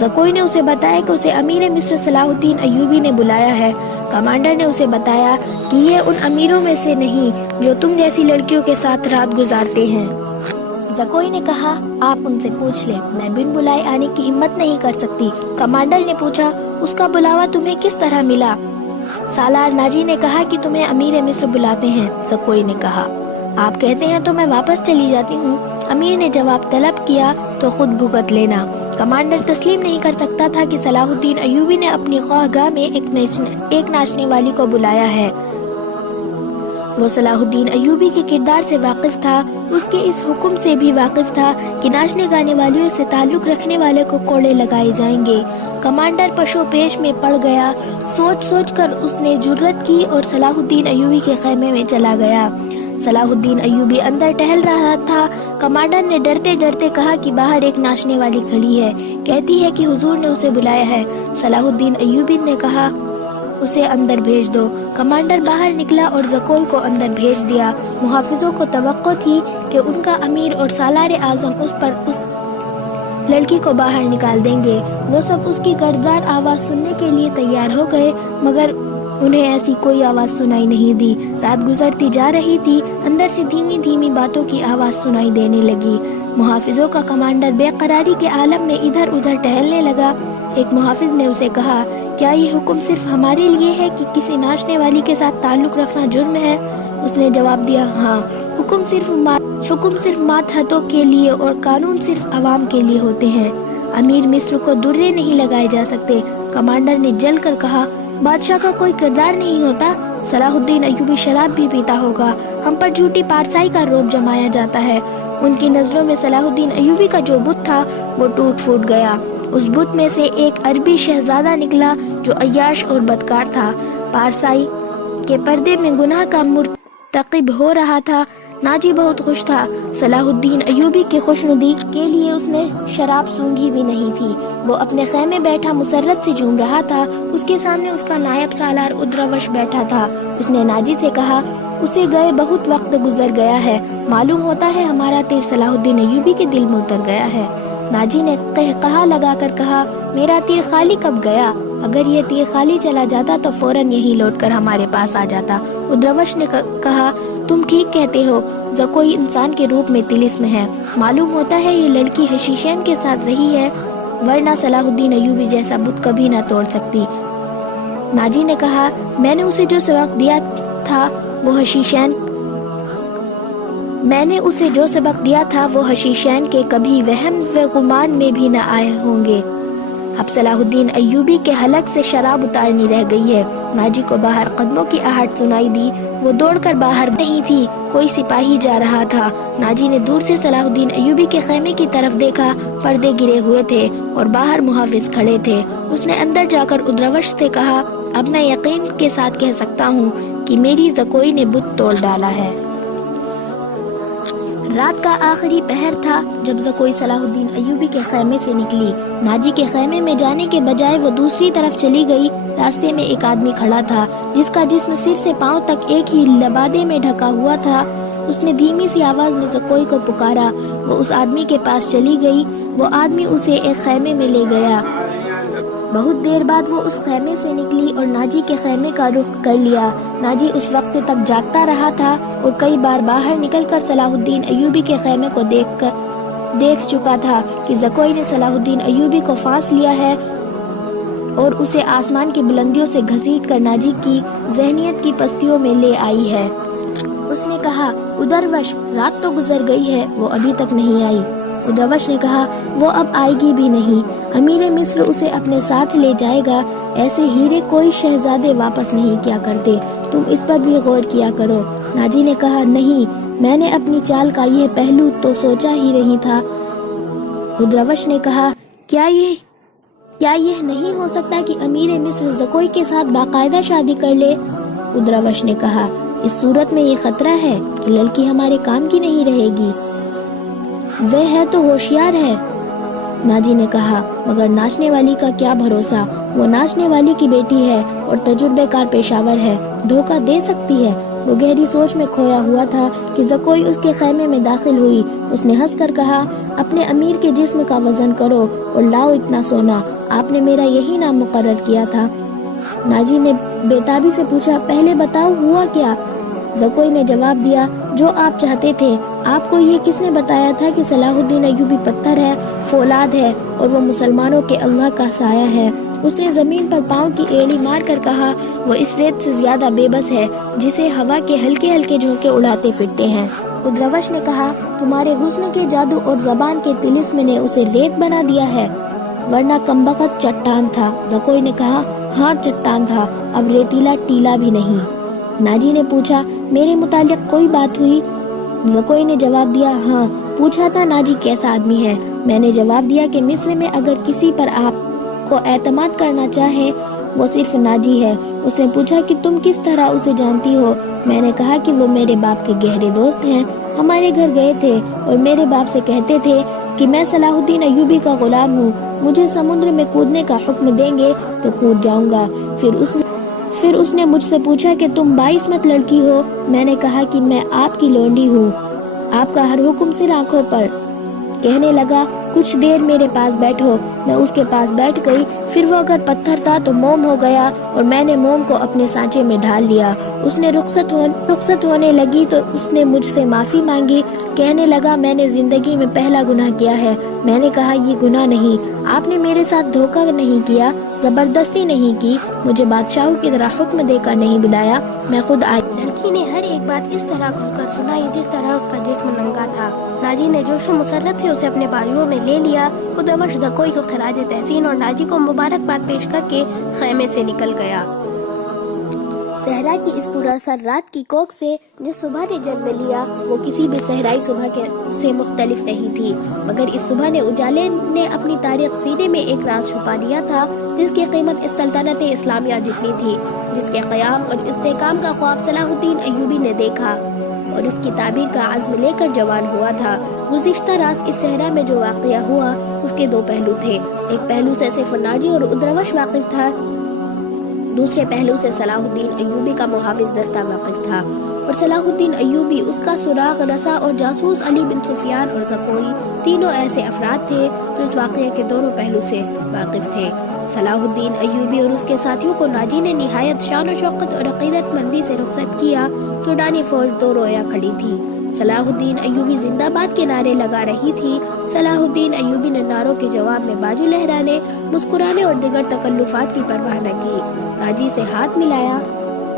زکوئی نے اسے بتایا کہ اسے امیر مصر صلاح الدین ایوبی نے بلایا ہے۔ کمانڈر نے اسے بتایا کہ یہ ان امیروں میں سے نہیں جو تم جیسی لڑکیوں کے ساتھ رات گزارتے ہیں۔ زکوئی نے کہا آپ ان سے پوچھ لیں، میں بن بلائے آنے کی ہمت نہیں کر سکتی۔ کمانڈر نے پوچھا اس کا بلاوا تمہیں کس طرح ملا؟ سالار ناجی نے کہا کہ تمہیں امیر مصر بلاتے ہیں۔ زکوئی نے کہا آپ کہتے ہیں تو میں واپس چلی جاتی ہوں۔ امیر نے جواب طلب کیا تو خود بھگت لینا۔ کمانڈر تسلیم نہیں کر سکتا تھا کہ صلاح الدین ایوبی نے اپنی خواہگاہ میں ایک ناچنے والی کو بلایا ہے۔ وہ صلاح الدین ایوبی کے کردار سے واقف تھا، اس کے اس حکم سے بھی واقف تھا کہ ناچنے گانے والیوں سے تعلق رکھنے والے کو کوڑے لگائے جائیں گے۔ کمانڈر پشو پیش میں پڑ گیا۔ سوچ سوچ کر اس نے جرأت کی اور صلاح الدین ایوبی کے خیمے میں چلا گیا۔ صلاح الدین ایوبی اندر ٹہل رہا تھا۔ کمانڈر نے ڈرتے ڈرتے کہا کہ باہر ایک ناچنے والی کھڑی ہے، کہتی ہے کہ حضور نے اسے بلایا ہے۔ صلاح الدین ایوبی نے کہا اسے اندر بھیج دو۔ کمانڈر باہر نکلا اور زکوئی کو اندر بھیج دیا۔ محافظوں کو توقع تھی کہ ان کا امیر اور سالار اعظم اس لڑکی کو باہر نکال دیں گے۔ وہ سب اس کی گردار آواز سننے کے لیے تیار ہو گئے، مگر انہیں ایسی کوئی آواز سنائی نہیں دی۔ رات گزرتی جا رہی تھی، اندر سے دھیمی دھیمی باتوں کی آواز سنائی دینے لگی۔ محافظوں کا کمانڈر بے قراری کے عالم میں ادھر ادھر ٹہلنے لگا۔ ایک محافظ نے اسے کہا کیا یہ حکم صرف ہمارے لیے ہے کہ کسی ناچنے والی کے ساتھ تعلق رکھنا جرم ہے؟ اس نے جواب دیا ہاں، حکم صرف ماتحتوں کے لیے اور قانون صرف عوام کے لیے ہوتے ہیں۔ امیر مصر کو درے نہیں لگائے جا سکتے۔ کمانڈر نے جل کر کہا بادشاہ کا کوئی کردار نہیں ہوتا، صلاح الدین ایوبی شراب بھی پیتا ہوگا، ہم پر جھوٹی پارسائی کا روب جمایا جاتا ہے۔ ان کی نظروں میں صلاح الدین ایوبی کا جو بت تھا وہ ٹوٹ پھوٹ گیا۔ اس بت میں سے ایک عربی شہزادہ نکلا جو عیاش اور بدکار تھا، پارسائی کے پردے میں گناہ کا مرتکب ہو رہا تھا۔ ناجی بہت خوش تھا۔ صلاح الدین ایوبی کی خوشنودی کے لیے اس نے شراب سونگھی بھی نہیں تھی۔ وہ اپنے خیمے بیٹھا مسرت سے جھوم رہا تھا۔ اس کے سامنے اس کا نائب سالار ادروش بیٹھا تھا۔ اس نے ناجی سے کہا اسے گئے بہت وقت گزر گیا ہے، معلوم ہوتا ہے ہمارا تیر صلاح الدین ایوبی کے دل میں اتر گیا ہے۔ ناجی نے قہقہا لگا کر کہا میرا تیر خالی کب گیا؟ اگر یہ تیر خالی چلا جاتا تو فوراً یہی لوٹ کر ہمارے پاس آ جاتا۔ ادروش نے کہا تم ٹھیک کہتے ہو، زکوئی انسان کے روپ میں طلسم ہے، معلوم ہوتا ہے یہ لڑکی حشیشین کے ساتھ رہی ہے، ورنہ صلاح الدین ایوبی جیسا بت کبھی نہ توڑ سکتی۔ ناجی نے کہا میں نے اسے جو سبق دیا تھا وہ حشیشین کے کبھی وہم و گمان میں بھی نہ آئے ہوں گے۔ اب صلاح الدین ایوبی کے حلق سے شراب اتارنی رہ گئی ہے۔ ناجی کو باہر قدموں کی آہٹ سنائی دی۔ وہ دوڑ کر باہر نہیں تھی، کوئی سپاہی جا رہا تھا۔ ناجی نے دور سے صلاح الدین ایوبی کے خیمے کی طرف دیکھا، پردے گرے ہوئے تھے اور باہر محافظ کھڑے تھے۔ اس نے اندر جا کر ادروش سے کہا اب میں یقین کے ساتھ کہہ سکتا ہوں کہ میری زکوئی نے بت توڑ ڈالا ہے۔ رات کا آخری پہر تھا جب زکوئی صلاح الدین ایوبی کے خیمے سے نکلی۔ ناجی کے خیمے میں جانے کے بجائے وہ دوسری طرف چلی گئی۔ راستے میں ایک آدمی کھڑا تھا جس کا جسم سر سے پاؤں تک ایک ہی لبادے میں ڈھکا ہوا تھا۔ اس نے دھیمی سی آواز میں زکوئی کو پکارا۔ وہ اس آدمی کے پاس چلی گئی۔ وہ آدمی اسے ایک خیمے میں لے گیا۔ بہت دیر بعد وہ اس خیمے سے نکلی اور ناجی کے خیمے کا رخ کر لیا۔ ناجی اس وقت تک جاگتا رہا تھا اور کئی بار باہر نکل کر صلاح الدین ایوبی کے خیمے کو دیکھ چکا تھا کہ زکوئی نے صلاح الدین ایوبی کو پھانس لیا ہے اور اسے آسمان کی بلندیوں سے گھسیٹ کر ناجی کی ذہنیت کی پستیوں میں لے آئی ہے۔ اس نے کہا ادروش رات تو گزر گئی ہے، وہ ابھی تک نہیں آئی۔ ادروش نے کہا وہ اب آئے گی بھی نہیں، امیر مصر اسے اپنے ساتھ لے جائے گا۔ ایسے ہیرے کوئی شہزادے واپس نہیں کیا کرتے، تم اس پر بھی غور کیا کرو۔ ناجی نے کہا نہیں، میں نے اپنی چال کا یہ پہلو تو سوچا ہی نہیں تھا۔ ادروش نے کہا کیا یہ نہیں ہو سکتا کہ امیر مصر زکوئی کے ساتھ باقاعدہ شادی کر لے؟ ادروش نے کہا اس صورت میں یہ خطرہ ہے کہ لڑکی ہمارے کام کی نہیں رہے گی، وہ ہے تو ہوشیار ہے۔ ناجی نے کہا مگر ناچنے والی کا کیا بھروسہ، وہ ناچنے والی کی بیٹی ہے اور تجربے کار پیشاور ہے، دھوکہ دے سکتی ہے۔ وہ گہری سوچ میں کھویا ہوا تھا کہ زکوئی اس کے خیمے میں داخل ہوئی۔ اس نے ہنس کر کہا اپنے امیر کے جسم کا وزن کرو اور لاؤ اتنا سونا، آپ نے میرا یہی نام مقرر کیا تھا۔ ناجی نے بےتابی سے پوچھا پہلے بتاؤ ہوا کیا؟ زکوئی نے جواب دیا جو آپ چاہتے تھے۔ آپ کو یہ کس نے بتایا تھا کہ صلاح الدین ایوبی پتھر ہے، فولاد ہے اور وہ مسلمانوں کے اللہ کا سایہ ہے؟ اس نے زمین پر پاؤں کی ایڑی مار کر کہا وہ اس ریت سے زیادہ بے بس ہے جسے ہوا کے ہلکے ہلکے جھونکے اڑاتے پھرتے ہیں۔ ادروش نے کہا تمہارے حسن کے جادو اور زبان کے طلسم نے اسے ریت بنا دیا ہے، ورنہ کمبخت چٹان تھا۔ زکوئی نے کہا ہاں چٹان تھا، اب ریتیلا ٹیلا بھی نہیں۔ ناجی نے پوچھا میرے متعلق کوئی بات ہوئی؟ زکوئی نے جواب دیا ہاں، پوچھا تھا ناجی کیسا آدمی ہے۔ میں نے جواب دیا کہ مصر میں اگر کسی پر آپ کو اعتماد کرنا چاہیں وہ صرف ناجی ہے۔ اس نے پوچھا کہ تم کس طرح اسے جانتی ہو؟ میں نے کہا کہ وہ میرے باپ کے گہرے دوست ہیں، ہمارے گھر گئے تھے اور میرے باپ سے کہتے تھے کہ میں صلاح الدین ایوبی کا غلام ہوں، مجھے سمندر میں کودنے کا حکم دیں گے تو کود جاؤں گا۔ پھر اس نے مجھ سے پوچھا کہ تم باعصمت لڑکی ہو؟ میں نے کہا کہ میں آپ کی لونڈی ہوں، آپ کا ہر حکم سر آنکھوں پر۔ کہنے لگا کچھ دیر میرے پاس بیٹھو۔ میں اس کے پاس بیٹھ گئی، پھر وہ اگر پتھر تھا تو موم ہو گیا اور میں نے موم کو اپنے سانچے میں ڈھال لیا۔ اس نے رخصت ہونے لگی تو اس نے مجھ سے معافی مانگی، کہنے لگا میں نے زندگی میں پہلا گناہ کیا ہے۔ میں نے کہا یہ گناہ نہیں، آپ نے میرے ساتھ دھوکہ نہیں کیا، زبردستی نہیں کی، مجھے بادشاہوں کی طرح حکم دے کر نہیں بلایا، میں خود آئی۔ لڑکی نے ہر ایک بات اس طرح کھل کر سنائی جس طرح اس کا جسم ننگا تھا۔ ناجی نے جوش و مسرت سے اسے اپنے بازوؤں میں لے لیا۔ ادروش زکوئی کو خراج تحسین اور ناجی کو مبارکباد پیش کر کے خیمے سے نکل گیا۔ صحرا کی اس پورا سر رات کی کوک سے جس صبح نے جنم لیا وہ کسی بھی صحرائی صبح سے مختلف نہیں تھی، مگر اس صبح نے اجالے نے اپنی تاریخ سینے میں ایک راز چھپا لیا تھا جس کی قیمت اس سلطنت اسلامیہ جتنی تھی، جس کے قیام اور استحکام کا خواب صلاح الدین ایوبی نے دیکھا اور اس کی تعبیر کا عزم لے کر جوان ہوا تھا۔ گزشتہ رات اس صحرا میں جو واقعہ ہوا اس کے دو پہلو تھے، ایک پہلو سے صرف ناجی اور ادروش واقف تھا، دوسرے پہلو سے صلاح الدین ایوبی کا محافظ دستہ واقف تھا، اور صلاح الدین ایوبی، اس کا سراغ رسا اور جاسوس علی بن سفیان اور زکوئی تینوں ایسے افراد تھے جو اس واقعے کے دونوں پہلو سے واقف تھے۔ صلاح الدین ایوبی اور اس کے ساتھیوں کو ناجی نے نہایت شان و شوکت اور عقیدت مندی سے رخصت کیا۔ سوڈانی فوج دو رویا کھڑی تھی، صلاح الدین ایوبی زندہ باد کے نعرے لگا رہی تھی۔ صلاح الدین ایوبی نے نعروں کے جواب میں بازو لہرانے، مسکرانے اور دیگر تکلفات کی پرواہ نہ کی۔ ناجی سے ہاتھ ملایا،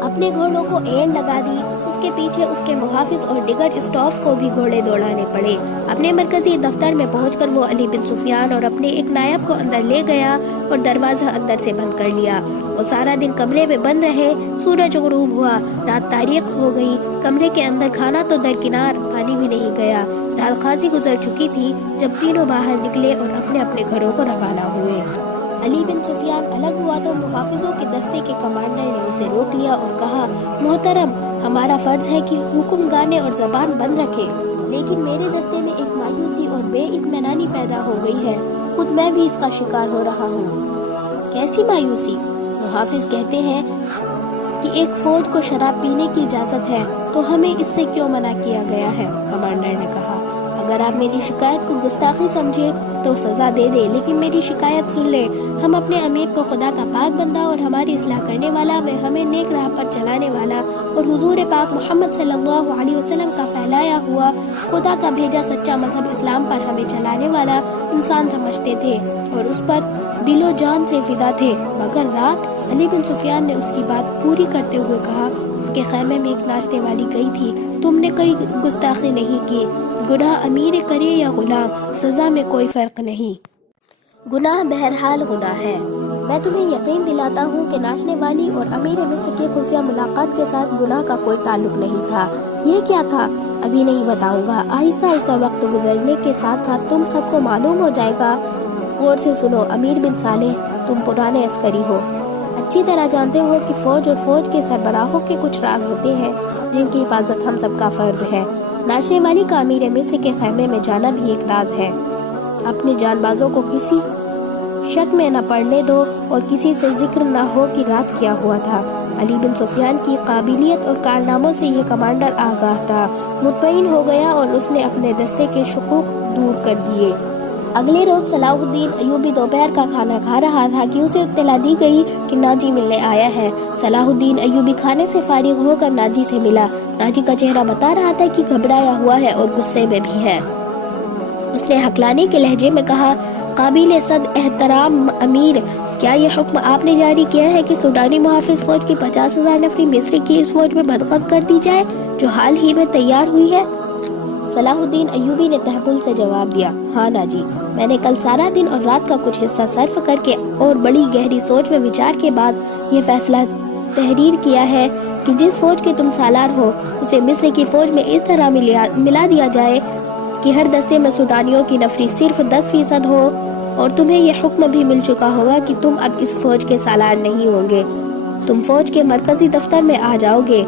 اپنے گھوڑوں کو ایڑ لگا دی، اس کے پیچھے اس کے محافظ اور دیگر اسٹاف کو بھی گھوڑے دوڑانے پڑے۔ اپنے مرکزی دفتر میں پہنچ کر وہ علی بن سفیان اور اپنے ایک نائب کو اندر لے گیا اور دروازہ اندر سے بند کر لیا۔ وہ سارا دن کمرے میں بند رہے۔ سورج غروب ہوا، رات تاریک ہو گئی، کمرے کے اندر کھانا تو درکنار، پانی بھی نہیں گیا۔ رات خاصی گزر چکی تھی جب تینوں باہر نکلے اور اپنے اپنے گھروں کو روانہ ہوئے۔ علی بن سفیان الگ ہوا تو محافظوں کے دستے کے کمانڈر نے اسے روک لیا اور کہا محترم، ہمارا فرض ہے کہ حکم گانے اور زبان بند رکھے، لیکن میرے دستے میں ایک مایوسی اور بے اطمینانی پیدا ہو گئی ہے، خود میں بھی اس کا شکار ہو رہا ہوں۔ کیسی مایوسی؟ محافظ کہتے ہیں کہ ایک فوج کو شراب پینے کی اجازت ہے تو ہمیں اس سے کیوں منع کیا گیا ہے؟ کمانڈر نے کہا اگر آپ میری شکایت کو گستاخی سمجھے تو سزا دے دے، لیکن میری شکایت سن لے۔ ہم اپنے امیر کو خدا کا پاک بندہ اور ہماری اصلاح کرنے والا، وہ ہمیں نیک راہ پر چلانے والا اور حضور پاک محمد صلی اللہ علیہ وسلم کا پھیلایا ہوا خدا کا بھیجا سچا مذہب اسلام پر ہمیں چلانے والا انسان سمجھتے تھے اور اس پر دل و جان سے فدا تھے، مگر رات علی بن سفیان نے اس کی بات پوری کرتے ہوئے کہا اس کے خیمے میں ایک ناچنے والی گئی تھی، تم نے کوئی گستاخی نہیں کی، گناہ امیر کرے یا غلام، سزا میں کوئی فرق نہیں، گناہ بہرحال گناہ ہے۔ میں تمہیں یقین دلاتا ہوں کہ ناچنے والی اور امیر مصر کی خفیہ ملاقات کے ساتھ گناہ کا کوئی تعلق نہیں تھا۔ یہ کیا تھا؟ ابھی نہیں بتاؤں گا، آہستہ آہستہ وقت گزرنے کے ساتھ ساتھ تم سب کو معلوم ہو جائے گا۔ غور سے سنو امیر بن صالح، تم پرانے عسکری ہو، اچھی طرح جانتے ہو کہ فوج اور فوج کے سربراہوں کے کچھ راز ہوتے ہیں جن کی حفاظت ہم سب کا فرض ہے۔ ناچنے والی کا امیر مصر کے خیمے میں جانا بھی ایک راز ہے۔ اپنے جان بازوں کو کسی شک میں نہ پڑنے دو اور کسی سے ذکر نہ ہو کہ رات کیا ہوا تھا۔ علی بن سفیان کی قابلیت اور کارناموں سے یہ کمانڈر آگاہ تھا، مطمئن ہو گیا اور اس نے اپنے دستے کے شکوک دور کر دیے۔ اگلے روز صلاح الدین ایوبی دوپہر کا کھانا کھا رہا تھا کہ اسے اطلاع دی گئی کہ ناجی ملنے آیا ہے۔ صلاح الدین ایوبی کھانے سے فارغ ہو کر ناجی سے ملا۔ ناجی کا چہرہ بتا رہا تھا کہ گھبرایا ہوا ہے اور غصے میں بھی ہے۔ اس نے ہکلانے کے لہجے میں کہا، قابل صد احترام امیر، کیا یہ حکم آپ نے جاری کیا ہے کہ سوڈانی محافظ فوج کی 50,000 نفری مصر کی اس فوج میں منتخب کر دی جائے جو حال ہی میں تیار ہوئی ہے؟ صلاح الدین ایوبی نے تحمل سے جواب دیا، ہاں ناجی، میں نے کل سارا دن اور رات کا کچھ حصہ صرف کر کے اور بڑی گہری سوچ و وچار کے بعد یہ فیصلہ تحریر کیا ہے کہ جس فوج کے تم سالار ہو اسے مصر کی فوج میں اس طرح ملا دیا جائے کہ ہر دستے میں سوڈانیوں کی نفری صرف 10% ہو، اور تمہیں یہ حکم بھی مل چکا ہوگا کہ تم اب اس فوج کے سالار نہیں ہوں گے، تم فوج کے مرکزی دفتر میں آ جاؤ گے۔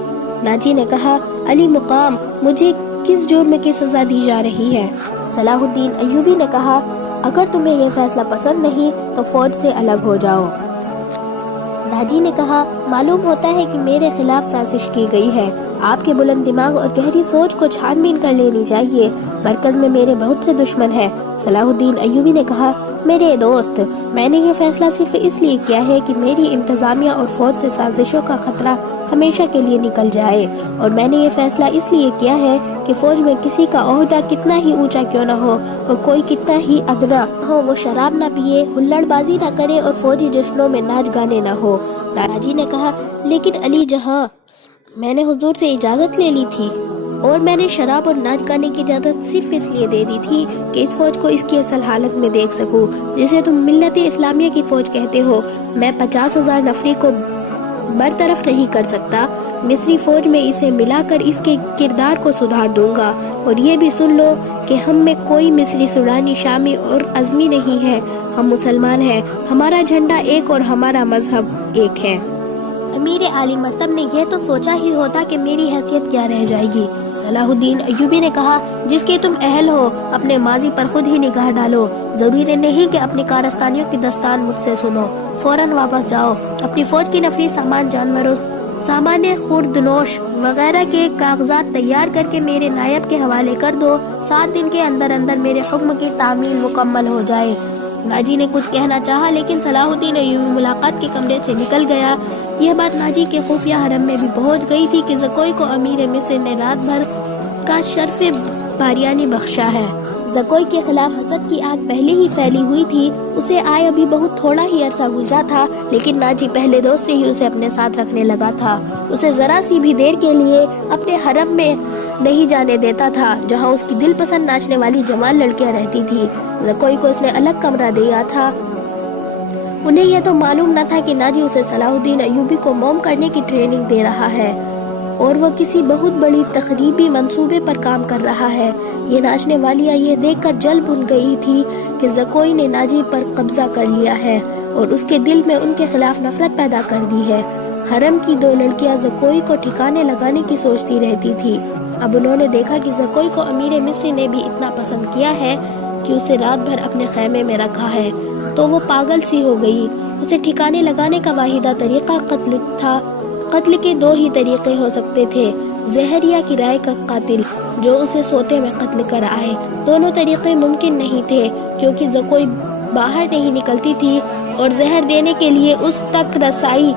ناجی نے کہا، علی مقام، مجھے کس جرم کی سزا دی جا رہی ہے؟ صلاح الدین ایوبی نے کہا، اگر تمہیں یہ فیصلہ پسند نہیں تو فوج سے الگ ہو جاؤ۔ ناجی نے کہا، معلوم ہوتا ہے کہ میرے خلاف سازش کی گئی ہے، آپ کے بلند دماغ اور گہری سوچ کو چھان بین کر لینی چاہیے، مرکز میں میرے بہت سے دشمن ہیں۔ صلاح الدین ایوبی نے کہا، میرے دوست، میں نے یہ فیصلہ صرف اس لیے کیا ہے کہ میری انتظامیہ اور فوج سے سازشوں کا خطرہ ہمیشہ کے لیے نکل جائے، اور میں نے یہ فیصلہ اس لیے کیا ہے کہ فوج میں کسی کا عہدہ کتنا ہی اونچا کیوں نہ ہو اور کوئی کتنا ہی ادنا ہو، وہ شراب نہ پیے، ہلڑ بازی نہ کرے اور فوجی جشنوں میں ناچ گانے نہ ہو۔ ناجی نے کہا، لیکن علی جہاں، میں نے حضور سے اجازت لے لی تھی، اور میں نے شراب اور ناچ گانے کی اجازت صرف اس لیے دے دی تھی کہ اس فوج کو اس کی اصل حالت میں دیکھ سکوں جسے تم ملت اسلامیہ کی فوج کہتے ہو۔ میں 50,000 نفری کو برطرف نہیں کر سکتا، مصری فوج میں اسے ملا کر اس کے کردار کو سدھار دوں گا، اور یہ بھی سن لو کہ ہم میں کوئی مصری، سوڈانی، شامی اور عزمی نہیں ہے، ہم مسلمان ہیں، ہمارا جھنڈا ایک اور ہمارا مذہب ایک ہے۔ امیر عالی مرتب نے یہ تو سوچا ہی ہوتا کہ میری حیثیت کیا رہ جائے گی۔ صلاح الدین ایوبی نے کہا، جس کے تم اہل ہو اپنے ماضی پر خود ہی نگاہ ڈالو، ضروری نہیں کہ اپنی کارستانیوں کی داستان مجھ سے سنو، فوراً واپس جاؤ، اپنی فوج کی نفری سامان، جانوروں، سامان خوردنوش وغیرہ کے کاغذات تیار کر کے میرے نائب کے حوالے کر دو، 7 دن کے اندر اندر میرے حکم کی تعمیل مکمل ہو جائے۔ ناجی نے کچھ کہنا چاہا لیکن صلاح الدین ایوبی ملاقات کے کمرے سے نکل گیا۔ یہ بات ناجی کے خفیہ حرم میں بھی پہنچ گئی تھی کہ زکوئی کو امیر مصر نے رات بھر کا شرف باریانی بخشا ہے۔ زکوئی کے خلاف حسد کی آگ پہلے ہی پھیلی ہوئی تھی، اسے آئے ابھی بہت تھوڑا ہی عرصہ گزرا تھا، لیکن ناجی پہلے روز سے ہی اسے اپنے ساتھ رکھنے لگا تھا، اسے ذرا سی بھی دیر کے لیے اپنے حرم میں نہیں جانے دیتا تھا جہاں اس کی دل پسند ناچنے والی جوان لڑکیاں رہتی تھی۔ زکوئی کو اس نے الگ کمرہ دیا تھا۔ انہیں یہ تو معلوم نہ تھا کہ ناجی اسے صلاح الدین ایوبی کو موم کرنے کی ٹریننگ دے رہا ہے اور وہ کسی بہت بڑی تخریبی منصوبے پر کام کر رہا ہے۔ یہ ناچنے والیاں یہ دیکھ کر جل بھن گئی تھی کہ زکوئی نے ناجی پر قبضہ کر لیا ہے اور اس کے دل میں ان کے خلاف نفرت پیدا کر دی ہے۔ حرم کی 2 لڑکیاں زکوئی کو ٹھکانے لگانے کی سوچتی رہتی تھی۔ اب انہوں نے دیکھا کہ زکوئی کو امیر مصر نے بھی اتنا پسند کیا ہے کہ اسے رات بھر اپنے خیمے میں رکھا ہے، تو وہ پاگل سی ہو گئی۔ اسے ٹھکانے لگانے کا واحدہ طریقہ قتل تھا۔ قتل کے 2 ہی طریقے ہو سکتے تھے، زہر یا کرائے کا قاتل جو اسے سوتے میں قتل کر آئے۔ دونوں طریقے ممکن نہیں تھے کیونکہ زکوئی باہر نہیں نکلتی تھی اور زہر دینے کے لیے اس تک رسائی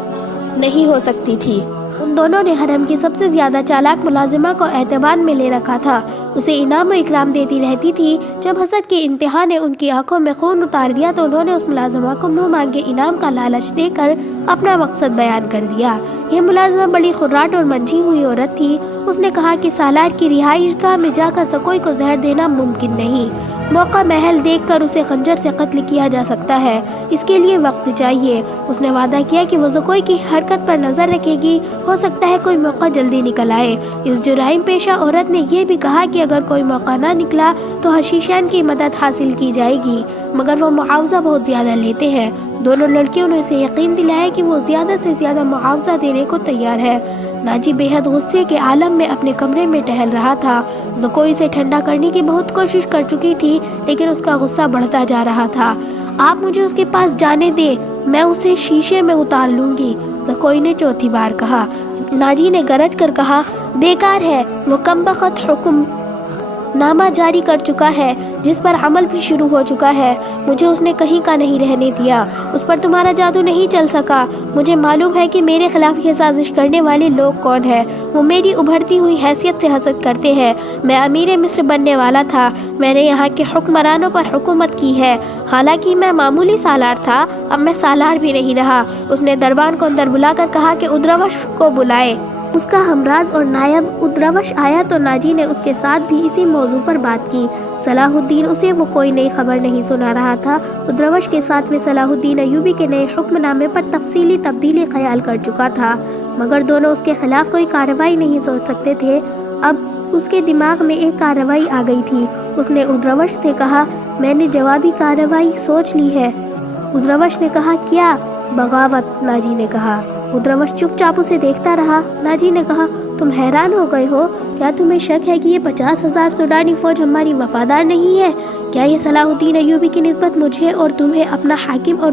نہیں ہو سکتی تھی۔ ان دونوں نے حرم کی سب سے زیادہ چالاک ملازمہ کو اعتبار میں لے رکھا تھا، اسے انعام و اکرام دیتی رہتی تھی۔ جب حسد کے انتہا نے ان کی آنکھوں میں خون اتار دیا تو انہوں نے اس ملازمہ کو منہ مانگے انعام کا لالچ دے کر اپنا مقصد بیان کر دیا۔ یہ ملازمہ بڑی خراٹ اور منجھی ہوئی عورت تھی۔ اس نے کہا کہ سالار کی رہائش گاہ میں جا کر زکوئی کو زہر دینا ممکن نہیں، موقع محل دیکھ کر اسے خنجر سے قتل کیا جا سکتا ہے، اس کے لیے وقت چاہیے۔ اس نے وعدہ کیا کہ وہ زکوئی کی حرکت پر نظر رکھے گی، ہو سکتا ہے کوئی موقع جلدی نکل آئے۔ اس جرائم پیشہ عورت نے یہ بھی کہا کہ اگر کوئی موقع نہ نکلا تو حشیشان کی مدد حاصل کی جائے گی، مگر وہ معاوضہ بہت زیادہ لیتے ہیں۔ دونوں لڑکیوں نے اسے یقین دلایا کہ وہ زیادہ سے زیادہ معاوضہ دینے کو تیار ہے۔ ناجی بے حد غصے کے عالم میں اپنے کمرے میں ٹہل رہا تھا۔ زکوئی سے ٹھنڈا کرنے کی بہت کوشش کر چکی تھی لیکن اس کا غصہ بڑھتا جا رہا تھا۔ آپ مجھے اس کے پاس جانے دیں، میں اسے شیشے میں اتار لوں گی۔ زکوئی نے چوتھی بار کہا۔ ناجی نے گرج کر کہا، بیکار ہے، وہ کم بخت حکم نامہ جاری کر چکا ہے جس پر عمل بھی شروع ہو چکا ہے، مجھے اس نے کہیں کا نہیں رہنے دیا، اس پر تمہارا جادو نہیں چل سکا۔ مجھے معلوم ہے کہ میرے خلاف یہ سازش کرنے والے لوگ کون ہیں، وہ میری ابھرتی ہوئی حیثیت سے حسد کرتے ہیں۔ میں امیر مصر بننے والا تھا، میں نے یہاں کے حکمرانوں پر حکومت کی ہے، حالانکہ میں معمولی سالار تھا، اب میں سالار بھی نہیں رہا۔ اس نے دربان کو اندر بلا کر کہا کہ ادروش کو بلائے۔ اس کا ہمراز اور نائب ادروش آیا تو ناجی نے اس کے ساتھ بھی اسی موضوع پر بات کی۔ صلاح الدین اسے وہ کوئی نئی خبر نہیں سنا رہا تھا۔ ادروش کے ساتھ میں صلاح الدین ایوبی کے نئے حکم نامے پر تفصیلی تبدیلی خیال کر چکا تھا، مگر دونوں اس کے خلاف کوئی کارروائی نہیں سوچ سکتے تھے۔ اب اس کے دماغ میں ایک کارروائی آ گئی تھی۔ اس نے ادروش سے کہا، میں نے جوابی کارروائی سوچ لی ہے۔ ادروش نے کہا، کیا؟ بغاوت، ناجی نے کہا۔ ادروش چپ چاپ اسے دیکھتا رہا۔ ناجی نے کہا، تم حیران ہو گئے ہو؟ کیا تمہیں شک ہے کہ یہ 50,000 سوڈانی فوج ہماری وفادار نہیں ہے؟ کیا یہ صلاح الدین ایوبی کی نسبت مجھے اور تمہیں اپنا حاکم اور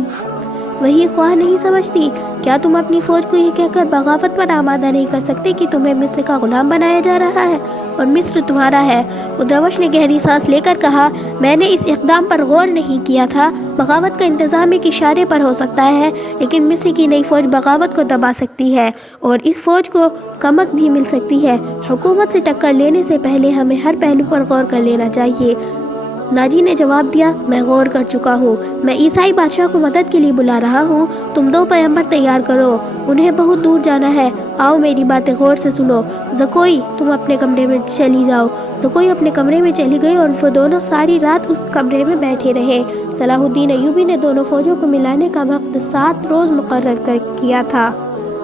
وہی خواہ نہیں سمجھتی؟ کیا تم اپنی فوج کو یہ کہہ کر بغاوت پر آمادہ نہیں کر سکتے کہ تمہیں مصر کا غلام بنایا جا رہا ہے اور مصر تمہارا ہے؟ ادروش نے گہری سانس لے کر کہا، میں نے اس اقدام پر غور نہیں کیا تھا۔ بغاوت کا انتظام ایک اشارے پر ہو سکتا ہے، لیکن مصر کی نئی فوج بغاوت کو دبا سکتی ہے اور اس فوج کو کمک بھی مل سکتی ہے۔ حکومت سے ٹکر لینے سے پہلے ہمیں ہر پہلو پر غور کر لینا چاہیے۔ ناجی نے جواب دیا، میں غور کر چکا ہوں، میں عیسائی بادشاہ کو مدد کے لیے بلا رہا ہوں، تم 2 پیغمبر تیار کرو، انہیں بہت دور جانا ہے، آؤ میری باتیں غور سے سنو۔ زکوئی، تم اپنے کمرے میں چلی جاؤ۔ زکوئی اپنے کمرے میں چلی گئی اور وہ دونوں ساری رات اس کمرے میں بیٹھے رہے۔ صلاح الدین ایوبی نے دونوں فوجوں کو ملانے کا وقت 7 روز مقرر کیا تھا۔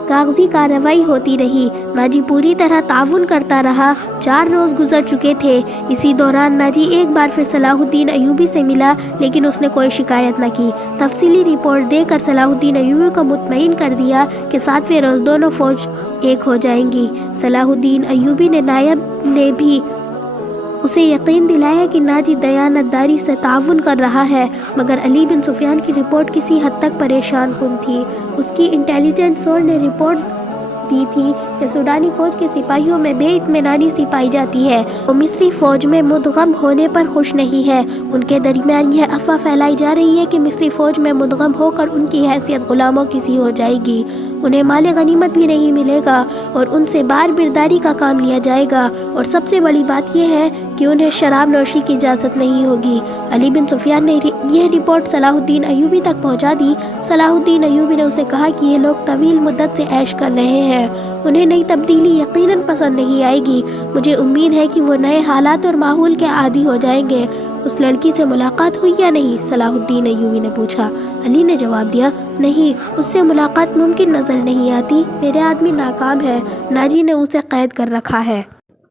کاغذی کارروائی ہوتی رہی، ناجی پوری طرح تعاون کرتا رہا۔ 4 روز گزر چکے تھے۔ اسی دوران ناجی ایک بار پھر صلاح الدین ایوبی سے ملا، لیکن اس نے کوئی شکایت نہ کی۔ تفصیلی رپورٹ دے کر صلاح الدین ایوبی کو مطمئن کر دیا کہ 7ویں روز دونوں فوج ایک ہو جائیں گی۔ صلاح الدین ایوبی نے نائب نے بھی اسے یقین دلایا کہ ناجی دیانتداری سے تعاون کر رہا ہے، مگر علی بن سفیان کی رپورٹ کسی حد تک پریشان کن تھی۔ اس کی انٹیلیجنس سورس نے رپورٹ دی تھی کہ سوڈانی فوج کے سپاہیوں میں بے اطمینانی سی پائی جاتی ہے، وہ مصری فوج میں مدغم ہونے پر خوش نہیں ہے۔ ان کے درمیان یہ افواہ پھیلائی جا رہی ہے کہ مصری فوج میں مدغم ہو کر ان کی حیثیت غلاموں کی سی ہو جائے گی، انہیں مال غنیمت بھی نہیں ملے گا اور ان سے بار برداری کا کام لیا جائے گا، اور سب سے بڑی بات یہ ہے کہ انہیں شراب نوشی کی اجازت نہیں ہوگی۔ علی بن سفیان نے یہ رپورٹ صلاح الدین ایوبی تک پہنچا دی۔ صلاح الدین ایوبی نے اسے کہا کہ یہ لوگ طویل مدت سے عیش کر رہے ہیں، انہیں نئی تبدیلی یقیناً پسند نہیں آئے گی، مجھے امید ہے کہ وہ نئے حالات اور ماحول کے عادی ہو جائیں گے۔ اس لڑکی سے ملاقات ہوئی یا نہیں؟ صلاح الدین ایوبی نے پوچھا۔ علی نے جواب دیا، نہیں، اس سے ملاقات ممکن نظر نہیں آتی، میرے آدمی ناکام ہے، ناجی نے اسے قید کر رکھا ہے۔